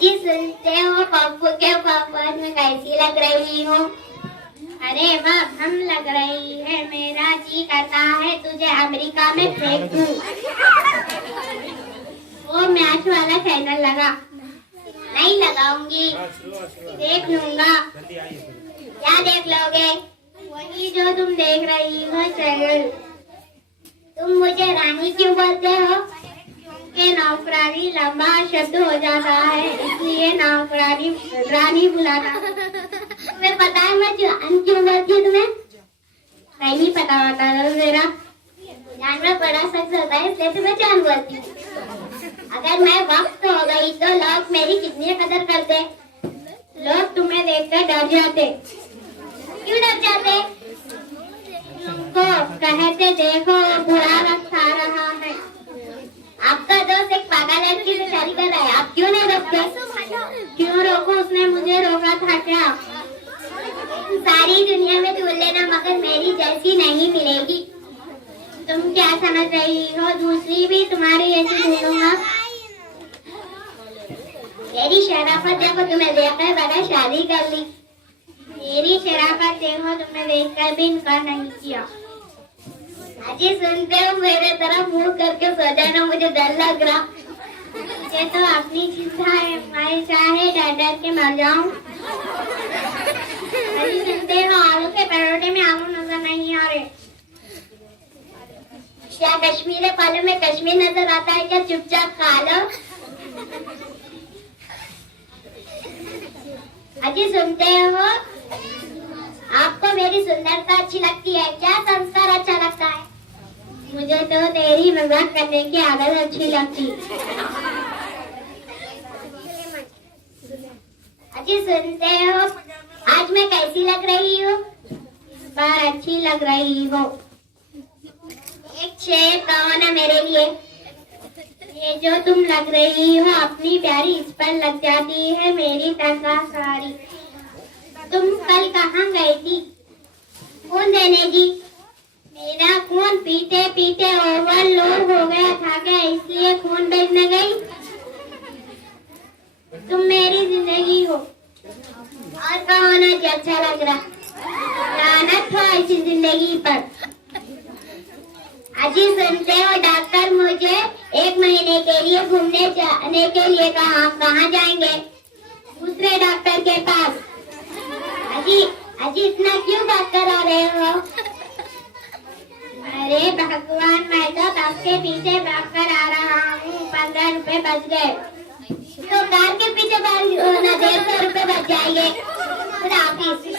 अजी सुनते हो पप्पू के पप्पू में कैसी लग रही हूँ? अरे वाह हम लग रही है। मेरा जी करता है तुझे अमेरिका में फेंक दूँ। वो मैच वाला चैनल लगा। नहीं लगाऊंगी, देख लूंगा। क्या देख लोगे? वही जो तुम देख रही हो चैनल। तुम मुझे रानी क्यों बोलते हो? क्योंकि नौकरानी लंबा शब्द हो जाता है, इसलिए नौकरानी रानी बुलाता। तुम्हें पता है मैं क्यों बोलती हूँ तुम्हें? नहीं पता बता दो मेरा। जानवर बड़ा शख्स होता है इसलिए तुम्हें जान बोलती हूँ। अगर मैं वक्त हो गई तो लोग मेरी कितनी कदर करते। लोग तुम्हें देखकर डर जाते। क्यों डर जाते? तुमको कहते देखो बुरा वक्त आ रहा है। आपका दोस्त एक पागल लड़की से शादी कर रहा है, आप क्यों नहीं रोकते? क्यों रोको? उसने मुझे रोका था क्या? सारी दुनिया में ढूंढ लेना मगर मेरी जैसी नहीं मिलेगी। तुम क्या समझ रही हो? दूसरी भी तुम्हारी ऐसी ढूंढूंगा। मेरी शराफत देखो, तुम्हें देखकर बगैर शादी कर ली। मेरी शराफत देखो, तुमने देखकर भी इनकार नहीं किया। अजी सुनते हो मेरे तरफ मुंह करके सो जाना, मुझे डर लग रहा। मुझे तो अपनी चिंता है, मैं चाहे डर डर के मर जाऊं। अजी सुनते हो आलू के परोठे में आलू नजर नहीं आ रहे। क्या कश्मीर पालू में कश्मीर नजर आता है क्या? चुपचाप खा लो। अजी सुनते हो आपको मेरी सुंदरता अच्छी लगती है क्या? संस्कार अच्छा लगता है? मुझे तो तेरी मजाक करने की आदत अच्छी लगती। अजी सुनते हो आज मैं कैसी लग रही हूँ? इस बार अच्छी लग रही हो। एक शेर कहो ना मेरे लिए। ये जो तुम लग रही हो अपनी प्यारी, इस पर लग जाती है मेरी तनख्वाह सारी। तुम कल कहाँ गई थी खून देने की? मेरा खून पीते पीते ओवरलोड हो गया था क्या, इसलिए खून बेचने गई? तुम मेरी जिंदगी हो। और कहो ना कि अच्छा लग रहा। लानत हो ऐसी जिंदगी पर। अजी सुनते हो डॉक्टर मुझे 1 महीने के लिए घूमने जाने के लिए कहा। कहाँ जाएंगे? दूसरे डॉक्टर के पास। अजी अजी इतना क्यों बात करा रहे हो? अरे भगवान मैं तो आपके पीछे भाग कर आ रहा हूँ। 15 रुपए बच गए। तो कार के पीछे भाग ना 150 रुपए बच जाएंगे। खुदा हाफिज।